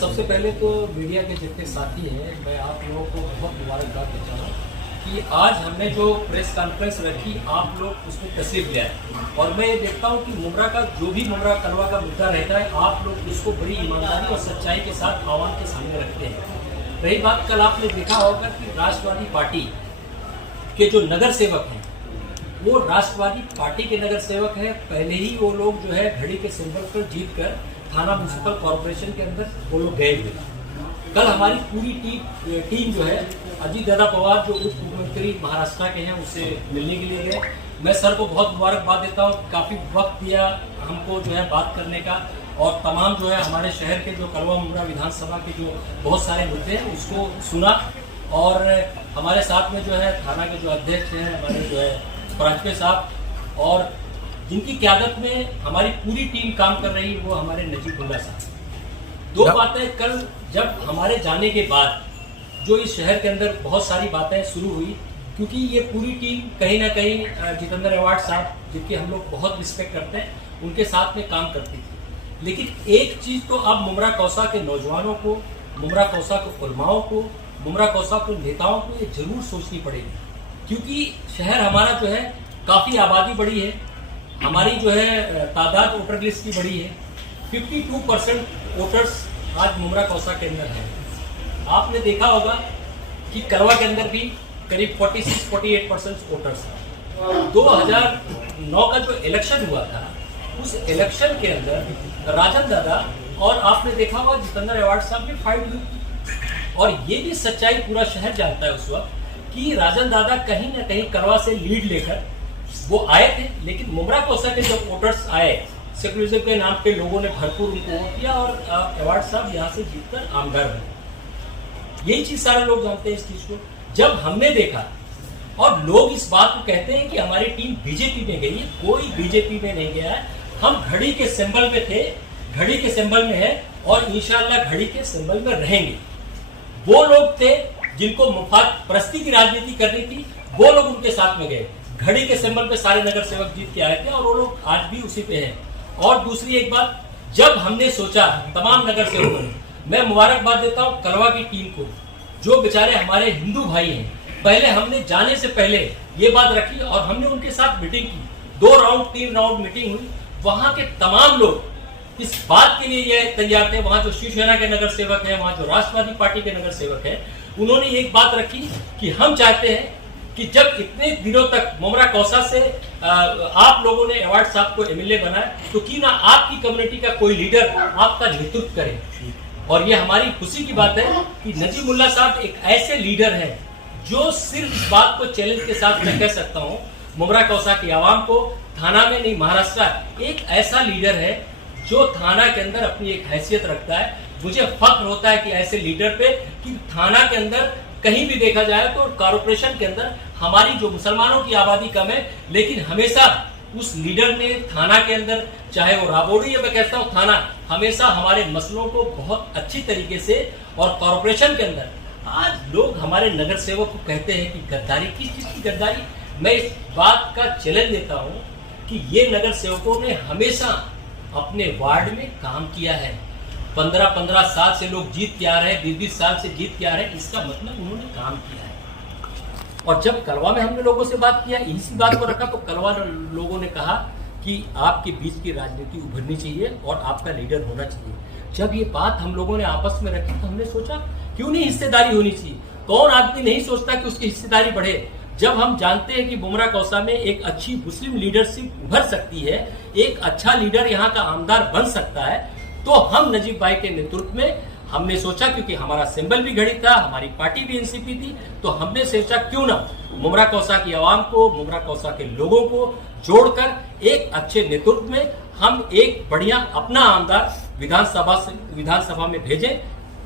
सबसे पहले तो मीडिया के जितने साथी हैं, मैं आप लोगों को बहुत मुबारकबाद देता हूँ कि आज हमने जो प्रेस कॉन्फ्रेंस रखी, आप लोग उसमें तशरीफ ले आए। और मैं ये देखता हूँ कि मुमरा का जो भी मुमरा कलवा का मुद्दा रहता है, आप लोग उसको बड़ी ईमानदारी और सच्चाई के साथ आवाम के सामने रखते हैं। रही बात, कल आपने देखा होगा कि राष्ट्रवादी पार्टी के जो नगर सेवक हैं, वो राष्ट्रवादी पार्टी के नगर सेवक हैं। पहले ही वो लोग जो है घड़ी के सिंबल पर जीत कर थाना म्यूनसिपल कॉर्पोरेशन के अंदर वो लोग गए हुए। कल हमारी पूरी टीम जो है, अजीत दादा पवार जो उप मुख्यमंत्री महाराष्ट्र के हैं, उससे मिलने के लिए गए। मैं सर को बहुत मुबारकबाद देता हूँ, काफ़ी वक्त दिया हमको जो है बात करने का, और तमाम जो है हमारे शहर के जो कलवा मुमरा विधानसभा के जो बहुत सारे मुद्दे हैं उसको सुना। और हमारे साथ में जो है थाना के जो अध्यक्ष हैं हमारे जो है परांजपे साहब, और जिनकी क़यादत में हमारी पूरी टीम काम कर रही है, वो हमारे नजीबुल्ला साहब। दो बातें कल जब हमारे जाने के बाद जो इस शहर के अंदर बहुत सारी बातें शुरू हुई, क्योंकि ये पूरी टीम कहीं ना कहीं जितेंद्र अवार्ड साहब, जिनकी हम लोग बहुत रिस्पेक्ट करते हैं, उनके साथ में काम करती थी। लेकिन एक चीज़ तो अब मुमरा कौसा के नौजवानों को, मुमरा कौसा के उलमाओं को, मुमरा कौसा के नेताओं को ये जरूर सोचनी पड़ेगी, क्योंकि शहर हमारा जो है काफ़ी आबादी बढ़ी है, हमारी जो है तादाद वोटर लिस्ट की बढ़ी है। 52% वोटर्स आज मुमरा कौसा के अंदर है। आपने देखा होगा कि कलवा के अंदर भी करीब 46-48% वोटर्स हैं। 2009 का जो इलेक्शन हुआ था, उस इलेक्शन के अंदर राजन दादा और आपने देखा होगा जितेंद्र अवार्ड साहब भी फाइट हुई। और ये भी सच्चाई पूरा शहर जानता है उस वक्त कि राजन दादा कहीं ना कहीं कलवा से लीड लेकर वो आए थे, लेकिन मुमरा कौसा के जब वोटर्स आए, सेकुलरिज्म के नाम पे लोगों ने भरपूर उनको वोट दिया और अवार्ड साहब यहाँ से जीतकर आमदार बने। यही चीज सारे लोग जानते हैं इस चीज को। जब हमने देखा, और लोग इस बात को कहते हैं कि हमारी टीम बीजेपी में गई है, कोई बीजेपी में नहीं गया है। हम घड़ी के सिंबल में थे, घड़ी के सिंबल में है, और इंशाल्लाह घड़ी के सिंबल में रहेंगे। वो लोग थे जिनको मुफाद परस्ती की राजनीति करनी थी, वो लोग उनके साथ में गए। घड़ी के सिंबल पे सारे नगर सेवक जीत के आए थे, और वो लोग आज भी उसी पे हैं। और दूसरी एक बात, जब हमने सोचा तमाम नगर सेवकों ने, मैं मुबारकबाद देता हूँ कलवा की टीम को, जो बेचारे हमारे हिंदू भाई हैं। पहले हमने जाने से पहले ये बात रखी और हमने उनके साथ मीटिंग की, 2 राउंड 3 राउंड मीटिंग हुई। वहां के तमाम लोग इस बात के लिए ये तैयार थे, वहां जो शिवसेना के नगर सेवक हैं, वहां जो राष्ट्रवादी पार्टी के नगर सेवक हैं, उन्होंने एक बात रखी कि हम चाहते हैं कि जब इतने दिनों तक मुमरा कौसा से आप लोगों ने अवार्ड साहब को एमएलए बनाया, तो क्यों ना आपकी कम्युनिटी का कोई लीडर आपका नेतृत्व करे। और ये हमारी खुशी की बात है कि नजीबुल्ला साहब एक ऐसे लीडर हैं जो सिर्फ इस बात को चैलेंज के साथ मैं कह सकता हूँ, मुमरा कौसा की आवाम को, थाना में नहीं महाराष्ट्र एक ऐसा लीडर है जो थाना के अंदर अपनी एक हैसियत रखता है। मुझे फख्र होता है कि ऐसे लीडर पे, कि थाना के अंदर कहीं भी देखा जाए तो कॉर्पोरेशन के अंदर हमारी जो मुसलमानों की आबादी कम है, लेकिन हमेशा उस लीडर ने थाना के अंदर, चाहे वो राबोड़ी या मैं कहता हूँ थाना, हमेशा हमारे मसलों को बहुत अच्छी तरीके से, और कॉर्पोरेशन के अंदर आज लोग हमारे नगर सेवक को कहते हैं कि गद्दारी, किस चीज की गद्दारी। मैं इस बात का चैलेंज देता हूँ कि ये नगर सेवकों ने हमेशा अपने वार्ड में काम किया है। 15-15 साल से लोग जीत के आ रहे हैं, 20-20 साल से जीत के आ रहे हैं, इसका मतलब उन्होंने काम किया है। और जब कलवा में हमने लोगों से बात किया, इसी बात को रखा, तो कलवा लोगों ने कहा कि आपके बीच की राजनीति उभरनी चाहिए और आपका लीडर होना चाहिए। जब ये बात हम लोगों ने आपस में रखी, तो हमने सोचा क्यों नहीं हिस्सेदारी होनी चाहिए। कौन आदमी नहीं सोचता कि उसकी हिस्सेदारी बढ़े। जब हम जानते हैं कि मुमरा कौसा में एक अच्छी मुस्लिम लीडरशिप उभर सकती है, एक अच्छा लीडर यहाँ का आमदार बन सकता है, तो हम नजीब भाई के नेतृत्व में हमने सोचा, क्योंकि हमारा सिंबल भी घड़ी था, हमारी पार्टी भी एनसीपी थी, तो हमने सोचा क्यों ना मुमरा कौसा की आवाम को, मुमरा कौसा के लोगों को जोड़कर एक अच्छे नेतृत्व में हम एक बढ़िया अपना आमदार विधानसभा में भेजें,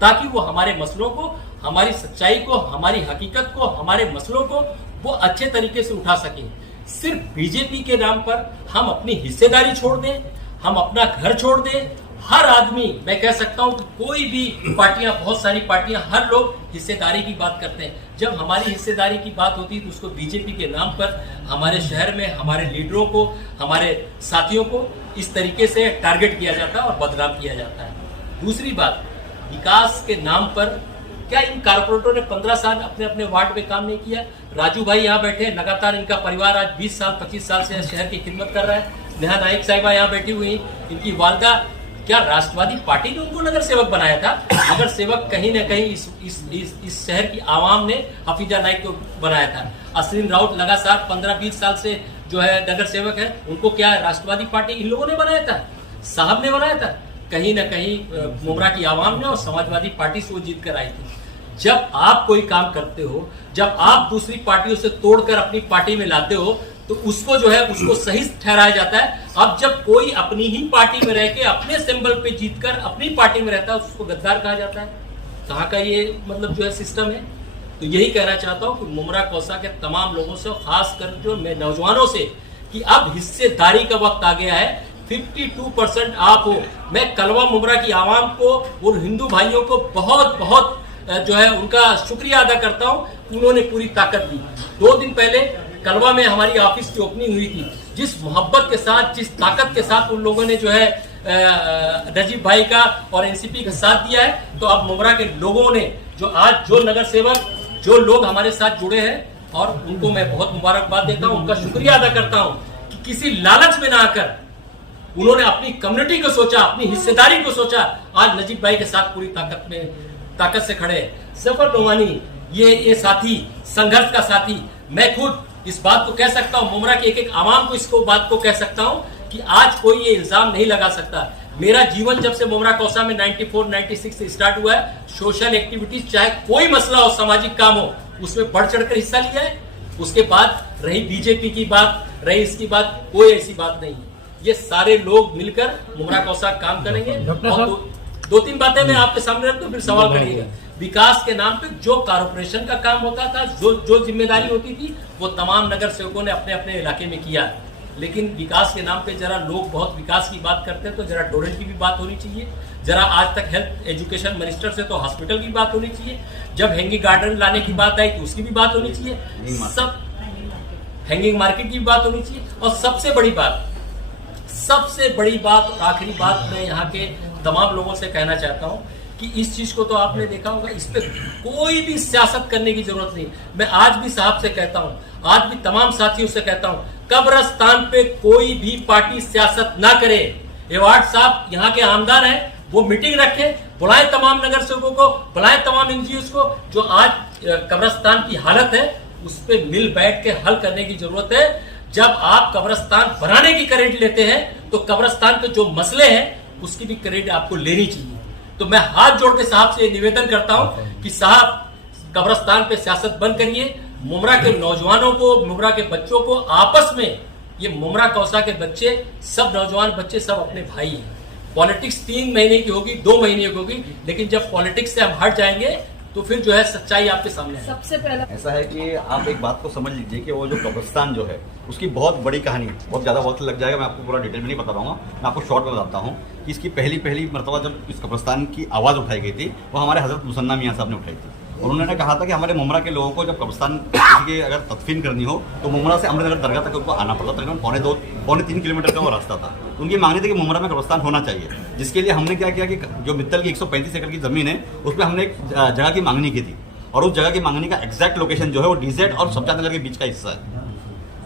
ताकि वो हमारे मसलों को, हमारी सच्चाई को, हमारी हकीकत को, हमारे मसलों को वो अच्छे तरीके से उठा सकें। सिर्फ बीजेपी के नाम पर हम अपनी हिस्सेदारी छोड़ दें, हम अपना घर छोड़ दें। हर आदमी, मैं कह सकता हूं कि कोई भी पार्टियां, बहुत सारी पार्टियां, हर लोग हिस्सेदारी की बात करते हैं। जब हमारी हिस्सेदारी की बात होती है तो उसको बीजेपी के नाम पर हमारे शहर में हमारे लीडरों को, हमारे साथियों को इस तरीके से टारगेट किया जाता है और बदनाम किया जाता है। दूसरी बात, विकास के नाम पर क्या इन कारपोरेटरों ने 15 साल अपने अपने वार्ड में काम नहीं किया? राजू भाई यहाँ बैठे, लगातार इनका परिवार आज 20 साल 25 साल से शहर की खिदमत कर रहा है। नेहा नाइक साहिबा यहाँ बैठी हुई, इनकी वालदा, क्या राष्ट्रवादी पार्टी ने उनको नगर सेवक बनाया था? नगर सेवक कहीं ना कहीं इस शहर की आवाम ने हफीजा नाइक को बनाया था। अश्विन राउत लगातार 15-20 साल से जो है नगर सेवक है, उनको क्या राष्ट्रवादी पार्टी इन लोगों ने बनाया था? साहब ने बनाया था? कहीं ना कहीं मुमरा की आवाम ने और समाजवादी पार्टी से वो जीत कर आई थी। जब आप कोई काम करते हो, जब आप दूसरी पार्टियों से तोड़कर अपनी पार्टी में लाते हो, तो उसको जो है उसको सही ठहराया जाता है। अब जब कोई अपनी ही पार्टी में रह के अपने सिंबल पे जीतकर अपनी पार्टी में रहता है, उसको गद्दार कहा जाता है। कहाँ का ये मतलब जो है सिस्टम है? तो यही कहना चाहता हूँ कि मुमरा कौसा के तमाम लोगों से, खासकर जो मैं नौजवानों से, कि अब हिस्सेदारी का वक्त आ गया है। 52% आप हो। मैं कलवा मुमरा की आवाम को और हिंदू भाइयों को बहुत बहुत जो है उनका शुक्रिया अदा करता हूँ, उन्होंने पूरी ताकत दी। 2 दिन पहले कलवा में हमारी ऑफिस की ओपनिंग हुई थी। जिस मोहब्बत के साथ, जिस ताकत के साथ उन लोगों ने जो है नजीब भाई का और एनसीपी का साथ दिया है, तो अब मुमरा के लोगों ने जो आज जो नगर सेवक, जो लोग हमारे साथ जुड़े हैं, और उनको मैं बहुत मुबारकबाद देता हूँ, उनका शुक्रिया अदा करता हूँ कि किसी लालच में ना आकर उन्होंने अपनी कम्युनिटी को सोचा, अपनी हिस्सेदारी को सोचा। आज नजीब भाई के साथ पूरी ताकत से खड़े हैं। जफर नोमानी ये साथी, संघर्ष का साथी, मैं खुद इस बात को कह सकता हूं, मुमरा की एक आवाम को इसको बात को कह सकता हूं कि आज कोई ये इल्जाम नहीं लगा सकता। मेरा जीवन जब से मुमरा कौसा में 94-96 से स्टार्ट हुआ है, सोशल एक्टिविटीज, चाहे कोई मसला हो, सामाजिक काम हो, उसमें बढ़ चढ़कर हिस्सा लिया है। उसके बाद रही बीजेपी की बात, रही इसकी बात, कोई ऐसी बात नहीं है। ये सारे लोग मिलकर मुमरा कौसा काम करेंगे। और 2-3 बातें मैं आपके सामने रख दूं, फिर सवाल करिएगा। विकास के नाम पे जो कारपोरेशन का काम होता था, जो जिम्मेदारी होती थी, वो तमाम नगर सेवकों ने अपने अपने इलाके में किया। लेकिन विकास के नाम पे जरा लोग बहुत विकास की बात करते हैं, तो जरा टोरेंट की भी बात होनी चाहिए। जरा आज तक हेल्थ एजुकेशन मिनिस्टर से तो हॉस्पिटल की बात होनी चाहिए। जब हैंगिंग गार्डन लाने की बात आई तो उसकी भी बात होनी चाहिए। सब हैंगिंग मार्केट की भी बात होनी चाहिए। और सबसे बड़ी बात और आखिरी बात मैं यहाँ के तमाम लोगों से कहना चाहता हूँ कि इस चीज को तो आपने देखा होगा, इस पे कोई भी सियासत करने की जरूरत नहीं। मैं आज भी साहब से कहता हूँ, आज भी तमाम साथियों से कहता हूँ, कब्रिस्तान पे कोई भी पार्टी सियासत ना करे। एवार्ड साहब यहाँ के आमदार हैं, वो मीटिंग रखें, बुलाएं तमाम नगर सेवकों को, बुलाएं तमाम एनजीओ को। जो आज कब्रिस्तान की हालत है, उस पर मिल बैठ के हल करने की जरूरत है। जब आप कब्रिस्तान बनाने की क्रेडिट लेते हैं, तो कब्रिस्तान के जो मसले हैं उसकी भी क्रेडिट आपको लेनी चाहिए। तो मैं हाथ जोड़ के साहब से निवेदन करता हूं कि साहब कब्रिस्तान पे सियासत बंद करिए। मुमरा के नौजवानों को, मुमरा के बच्चों को आपस में, ये मुमरा कौसा के बच्चे, सब नौजवान बच्चे सब अपने भाई हैं। पॉलिटिक्स 3 महीने की होगी, 2 महीने की होगी, लेकिन जब पॉलिटिक्स से हम हट जाएंगे तो फिर जो है सच्चाई आपके सामने है। सबसे पहला ऐसा है कि आप एक बात को समझ लीजिए कि वो जो कब्रिस्तान जो है उसकी बहुत बड़ी कहानी, बहुत ज़्यादा वक्त लग जाएगा, मैं आपको पूरा डिटेल में नहीं बता पाऊंगा। मैं आपको शॉर्ट में बताता हूँ कि इसकी पहली मरतबा जब इस कब्रिस्तान की आवाज़ उठाई गई थी, वो हमारे हज़रत मुसन्ना मियाँ साहब ने उठाई थी। और उन्होंने कहा था कि हमारे मुमरा के लोगों को जब कब्रिस्तान की अगर तदफीन करनी हो तो मुमरा से अमृतनगर दरगाह तक उनको आना पड़ता, तकरीबन 2.5-3 किलोमीटर का वो रास्ता था। तो उनकी मांग थी कि मुमरा में कब्रिस्तान होना चाहिए, जिसके लिए हमने क्या किया कि जो मित्तल की 135 एकड़ की ज़मीन है, उस पर हमने एक जगह की मांगनी की थी। और उस जगह की मांगनी का एग्जैक्ट लोकेशन जो है वो डीजेड और शमशाद नगर के बीच का हिस्सा है।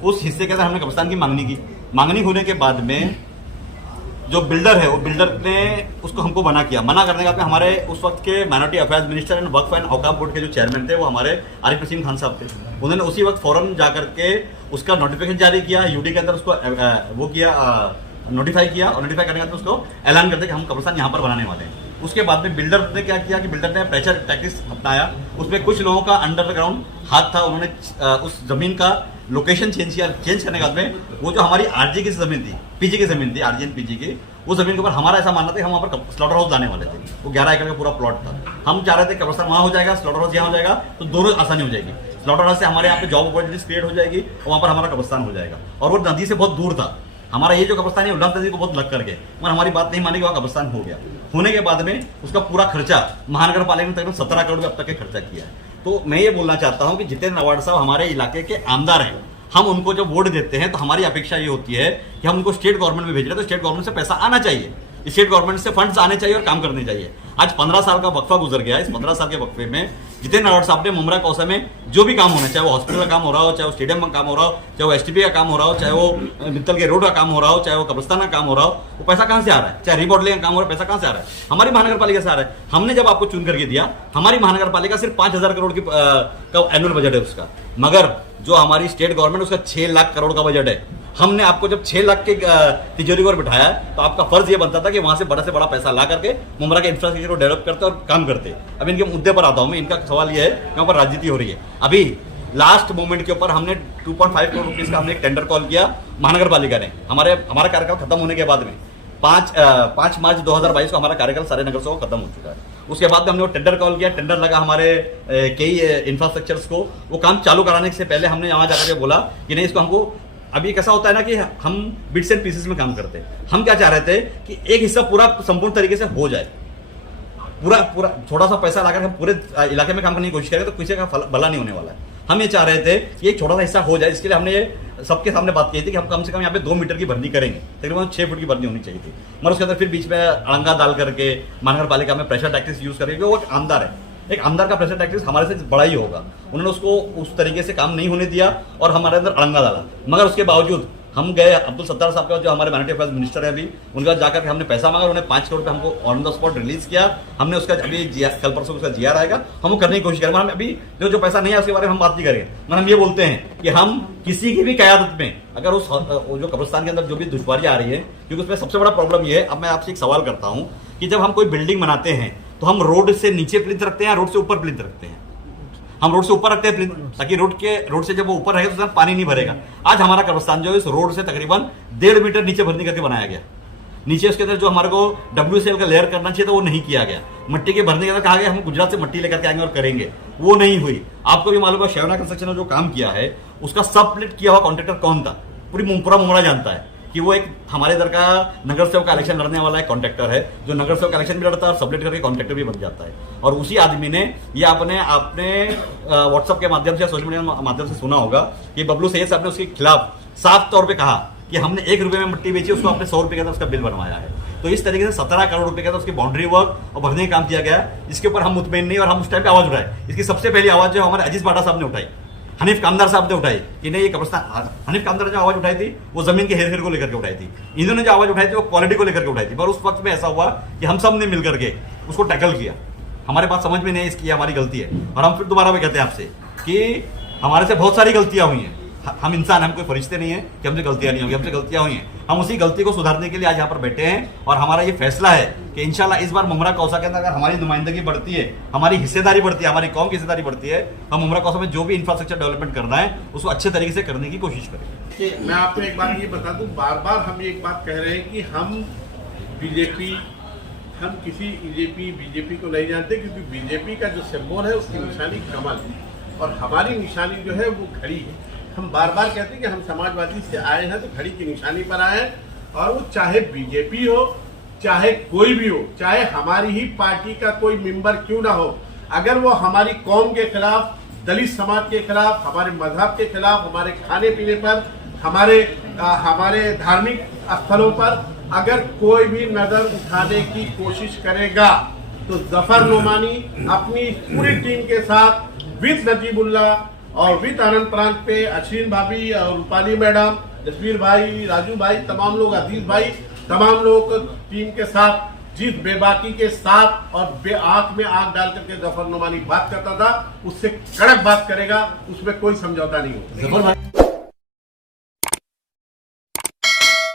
उस हिस्से के अंदर हमने कब्रिस्तान की मांगनी की। मांगनी होने के बाद में जो बिल्डर है, वो बिल्डर ने उसको हमको मना किया। मना करने के बाद में हमारे उस वक्त के minority affairs minister and Waqf and Auqaf board के जो चेयरमैन थे, वो हमारे आरिफ नसीम खान साहब थे। उन्होंने उसी वक्त फौरन जा करके उसका नोटिफिकेशन जारी किया, यूडी के अंदर उसको वो किया, नोटिफाई किया। और नोटिफाई करने के बाद उसको ऐलान करते कि हम कब्रिस्तान यहाँ पर बनाने वाले हैं। उसके बाद में बिल्डर ने क्या किया कि बिल्डर ने प्रेशर टैक्टिक्स अपनाया। उसमें कुछ लोगों का अंडरग्राउंड हाथ था, उन्होंने उस जमीन का लोकेशन चेंज किया। चेंज करने के बाद में वो जो हमारी आरजी की जमीन थी, पीजी की जमीन थी, आरजी एंड पीजी की, वो जमीन के ऊपर हमारा ऐसा मानना था कि हम वहाँ पर स्लॉटर हाउस लाने वाले थे। वो 11 एकड़ का पूरा प्लॉट था। हम चाह रहे थे कब्रिस्तान वहाँ हो जाएगा, स्लॉटर हाउस यहाँ हो जाएगा, तो दोनों आसानी हो जाएगी। स्लॉटर हाउस से हमारे यहाँ पे जॉब अपॉर्चुनिटीज क्रिएट हो जाएगी और वहाँ पर हमारा कब्रिस्तान हो जाएगा। और वो नदी से बहुत दूर था। हमारा ये जो कब्रिस्तान है उल्लास नदी को बहुत लग करके, मगर हमारी बात नहीं मानी कि वहाँ कब्रिस्तान हो गया। होने के बाद में उसका पूरा खर्चा महानगर पालिका ने तकरीबन 17 करोड़ रुपये अब तक के खर्चा किया है। तो मैं ये बोलना चाहता हूँ कि जितेंद्र अवार्ड साहब हमारे इलाके के आमदार हैं, हम उनको जब वोट देते हैं तो हमारी अपेक्षा ये होती है कि हम उनको स्टेट गवर्नमेंट में भेज रहे हैं तो स्टेट गवर्नमेंट से पैसा आना चाहिए। स्टेट गवर्नमेंट से फंड्स आने चाहिए और काम करने चाहिए। आज 15 साल का वक्फा गुजर गया। इस 15 साल के वक्फे में जितेंद्र रावत साहब ने मुमरा कौसा में जो भी काम होना, चाहे वो हॉस्पिटल का काम हो रहा हो, चाहे वो स्टेडियम का काम हो रहा हो, चाहे वो एसटीपी का काम हो रहा हो, चाहे वो मित्तल के रोड का काम हो रहा हो, चाहे वो कब्रिस्तान का काम हो रहा हो, वो पैसा कहां से आ रहा है? चाहे रिमॉडलिंग का काम हो रहा है, पैसा कहां से आ रहा है? हमारी महानगर पालिका से आ रहा है। हमने जब आपको चुन करके दिया, हमारी महानगर पालिका सिर्फ 5,000 करोड़ की का एनुअल बजट है उसका, मगर जो हमारी स्टेट गवर्नमेंट उसका 6 लाख करोड़ का बजट है। हमने आपको जब 6 लाख के तिजोरी पर बिठाया तो आपका फर्ज ये बनता था कि वहां से बड़ा पैसा ला करके मुमरा के इंफ्रास्ट्रक्चर को डेवलप करते और काम करते। अब इनके मुद्दे पर आता हूं मैं। इनका सवाल ये है कि यहाँ पर राजनीति हो रही है। अभी लास्ट मोमेंट के ऊपर हमने 2.5 करोड़ रुपीज का हमने एक टेंडर कॉल किया महानगर पालिका ने। हमारा कार्यकाल खत्म होने के बाद में 5 मार्च 2022 को हमारा कार्यकाल सारे नगर से खत्म हो चुका है। उसके बाद में हमने वो टेंडर कॉल किया, टेंडर लगा हमारे कई इंफ्रास्ट्रक्चर्स को। वो काम चालू कराने से पहले हमने वहां जाकर के बोला कि नहीं, इसको हमको अभी कैसा होता है ना कि हम बिट्स एंड पीसेस में काम करते हैं। हम क्या चाह रहे थे कि एक हिस्सा पूरा संपूर्ण तरीके से हो जाए, पूरा थोड़ा सा पैसा लाकर हम पूरे इलाके में काम करने की कोशिश करें तो किसी का भला नहीं होने वाला है। हम ये चाह रहे थे कि एक छोटा सा हिस्सा हो जाए। इसके लिए हमने ये सबके सामने बात की थी कि हम कम से कम यहाँ पे 2 मीटर की भरनी करेंगे, तकरीबन 6 फुट की भरनी होनी चाहिए थी। मगर उसके अंदर फिर बीच में अड़ंगा डाल करके महानगर पालिका में प्रेशर टैक्टिक्स यूज करके, वो एक आमदार है, एक आमदार का प्रेशर टैक्टिक्स हमारे से बड़ा ही होगा। उन्होंने उसको उस तरीके से काम नहीं होने दिया और हमारे अंदर अड़ंगा डाला। मगर उसके बावजूद हम गए, अब्दुल सत्तार साहब का जो हमारे माइनॉरिटी अफेयर्स मिनिस्टर है अभी, उनके पास जाकर के हमने पैसा मांगा। उन्होंने 5 करोड़ रुपये हमको ऑन द स्पॉट रिलीज किया। हमने उसका अभी कल परसों उसका जीआर आएगा, हम वो करने की कोशिश करेंगे। हम अभी जो पैसा नहीं है उसके बारे में हम बात नहीं करेंगे, मगर हम ये बोलते हैं कि हम किसी की भी कयादत में अगर उस जो कब्रिस्तान के अंदर जो भी दुश्वारियां आ रही है, क्योंकि उसमें सबसे बड़ा प्रॉब्लम ये है। अब मैं आपसे एक सवाल करता हूं कि जब हम कोई बिल्डिंग बनाते हैं तो हम रोड से नीचे प्लिंथ रखते हैं या रोड से ऊपर प्लिंथ रखते हैं? हम रोड से ऊपर रखते हैं प्लिंथ, ताकि रोड से जब वो ऊपर रहेगा तो पानी नहीं भरेगा। आज हमारा कब्रिस्तान जो है इस रोड से तकरीबन 1.5 मीटर नीचे भरने करके बनाया गया। नीचे उसके अंदर जो हमारे को WCL का लेयर करना चाहिए था वो नहीं किया गया। मिट्टी के भरने के अंदर कहा गया हम गुजरात से मिट्टी लेकर के आएंगे और करेंगे, वो नहीं हुई। आपको भी मालूम है शेवना कंस्ट्रक्शन ने जो काम किया है उसका सब प्लिट किया हुआ कॉन्ट्रैक्टर कौन था? पूरा मुमरा जानता है कि वो एक हमारे इधर का नगर सेवक का इलेक्शन लड़ने वाला एक कॉन्ट्रैक्टर है, जो नगर सेवक का इलेक्शन भी लड़ता है और सबलेट करके कॉन्ट्रैक्टर भी बन जाता है। और उसी आदमी ने ये आपने व्हाट्सएप के माध्यम से या सोशल मीडिया के माध्यम से सुना होगा कि बबलू सैयद साहब ने उसके खिलाफ साफ तौर पे कहा कि हमने 1 रुपए में मिट्टी बेची, उसको आपने 100 रुपए का उसका बिल बनवाया है। तो इस तरीके से 17 करोड़ रुपए का उसकी बाउंड्री वर्क और भरने का काम किया गया, जिसके ऊपर हम मुतमईन नहीं और हम उस टाइम पे आवाज उठाए। इसकी सबसे पहली आवाज जो हमारे अजीज बाटा साहब ने उठाई, हनीफ कामदार साहब ने उठाई कि नहीं ये कब्रिस्तान। हनीफ कामदार ने जो आवाज उठाई थी वो जमीन के हेर को लेकर के उठाई थी। इन्होंने जो आवाज उठाई थी वो क्वालिटी को लेकर के उठाई थी। पर उस वक्त में ऐसा हुआ कि हम सब ने मिलकर के उसको टैकल किया। हमारे पास समझ में नहीं इसकी हमारी गलती है और हम फिर दोबारा भी कहते हैं आपसे कि हमारे से बहुत सारी गलतियां हुई हैं। हम इंसान, हम कोई फरिश्ते नहीं है कि हमसे गलतियां नहीं होंगी, हमसे गलतियां हुई हैं। हम उसी गलती को सुधारने के लिए आज यहाँ पर बैठे हैं और हमारा ये फैसला है कि इंशाल्लाह इस बार मुमरा कौसा के अंदर अगर हमारी नुमाइंदगी बढ़ती है, हमारी हिस्सेदारी बढ़ती है, हमारी कौम की हिस्सेदारी बढ़ती है, हम मुमरा कौसा में जो भी इंफ्रास्ट्रक्चर डेवलपमेंट करना है उसको अच्छे तरीके से करने की कोशिश करेंगे। मैं आपको एक बात ये बता दूं, बार बार हम एक बात कह रहे हैं कि हम बीजेपी, हम किसी बीजेपी को नहीं जानते, क्योंकि बीजेपी का जो सिंबल है उसकी निशानी कमल है और हमारी निशानी जो है वो घड़ी है। हम बार बार कहते हैं कि हम समाजवादी से आए हैं तो घड़ी की निशानी पर आए हैं और वो चाहे बीजेपी हो, चाहे कोई भी हो, चाहे हमारी ही पार्टी का कोई मेंबर क्यों ना हो, अगर वो हमारी कौम के खिलाफ, दलित समाज के खिलाफ, हमारे मजहब के खिलाफ, हमारे खाने पीने पर, हमारे धार्मिक स्थलों पर अगर कोई भी नजर उठाने की कोशिश करेगा तो जफर नोमानी अपनी पूरी टीम के साथ विद नजीबुल्ला और विद आनंद प्रांत पे अश्विन भाभी और रूपाली मैडम, जसवीर भाई, राजू भाई, तमाम लोग, अजीज भाई, तमाम लोग टीम के साथ जिस बेबाकी के साथ और आंख में आंख डाल करके जफर नोमानी बात करता था, उससे कड़क बात करेगा, उसमें कोई समझौता नहीं होगा।